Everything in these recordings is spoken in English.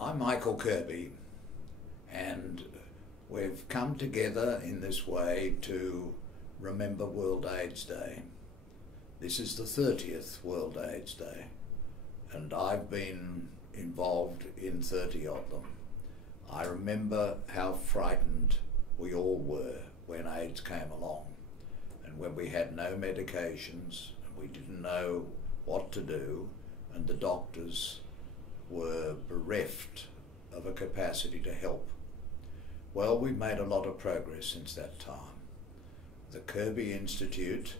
I'm Michael Kirby, and we've come together in this way to remember World AIDS Day. This is the 30th World AIDS Day, and I've been involved in 30 of them. I remember how frightened we all were when AIDS came along, and when we had no medications, and we didn't know what to do, and the doctors were bereft of a capacity to help. Well, we've made a lot of progress since that time. The Kirby Institute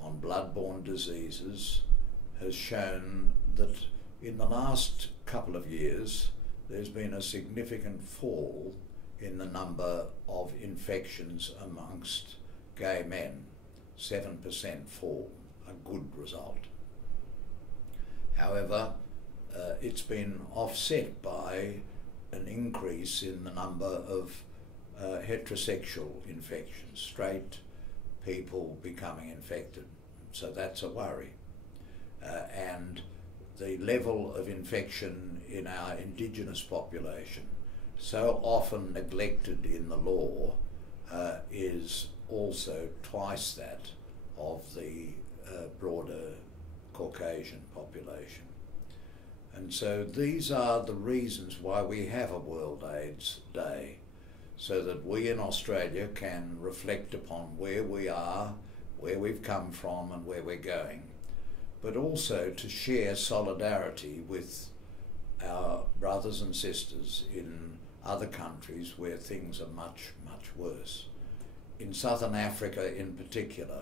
on Blood-Borne Diseases has shown that in the last couple of years there's been a significant fall in the number of infections amongst gay men. 7% fall, a good result. However, it's been offset by an increase in the number of heterosexual infections, straight people becoming infected. So that's a worry. And the level of infection in our indigenous population, so often neglected in the law, is also twice that of the broader Caucasian population. And so these are the reasons why we have a World AIDS Day, so that we in Australia can reflect upon where we are, where we've come from and where we're going, but also to share solidarity with our brothers and sisters in other countries where things are much, much worse. In Southern Africa in particular,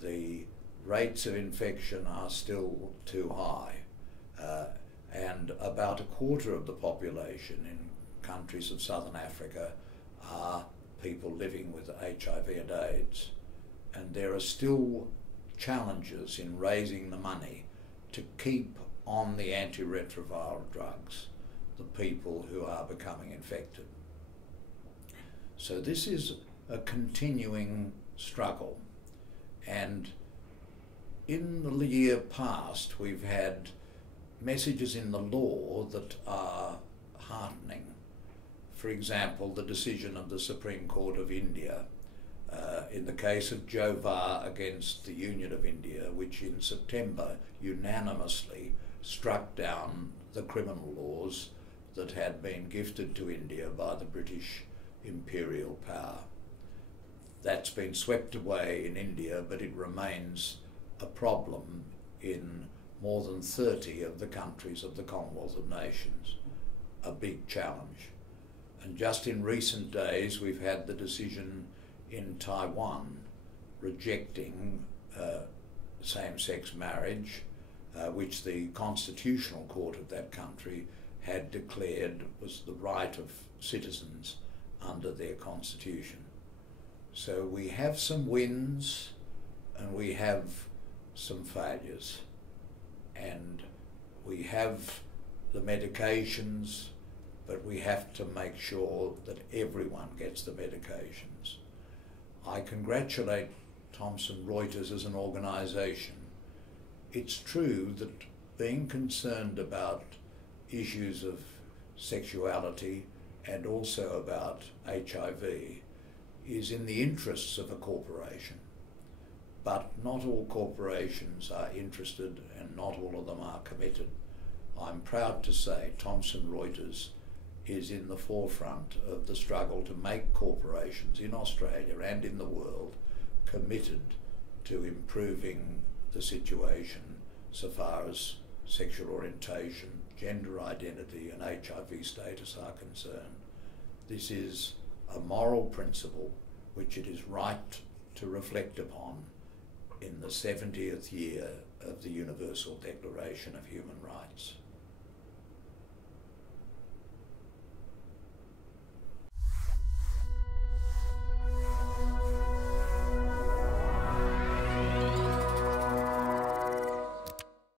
the rates of infection are still too high. And about a quarter of the population in countries of Southern Africa are people living with HIV and AIDS. And there are still challenges in raising the money to keep on the antiretroviral drugs the people who are becoming infected. So this is a continuing struggle. And in the year past, we've had messages in the law that are heartening. For example, the decision of the Supreme Court of India in the case of Jovar against the Union of India, which in September unanimously struck down the criminal laws that had been gifted to India by the British imperial power. That's been swept away in India, but it remains a problem in more than 30 of the countries of the Commonwealth of Nations, a big challenge. And just in recent days we've had the decision in Taiwan rejecting same-sex marriage, which the constitutional court of that country had declared was the right of citizens under their constitution. So we have some wins and we have some failures. And we have the medications, but we have to make sure that everyone gets the medications. I congratulate Thomson Reuters as an organisation. It's true that being concerned about issues of sexuality and also about HIV is in the interests of a corporation. But not all corporations are interested and not all of them are committed. I'm proud to say Thomson Reuters is in the forefront of the struggle to make corporations in Australia and in the world committed to improving the situation so far as sexual orientation, gender identity and HIV status are concerned. This is a moral principle which it is right to reflect upon in the 70th year of the Universal Declaration of Human Rights.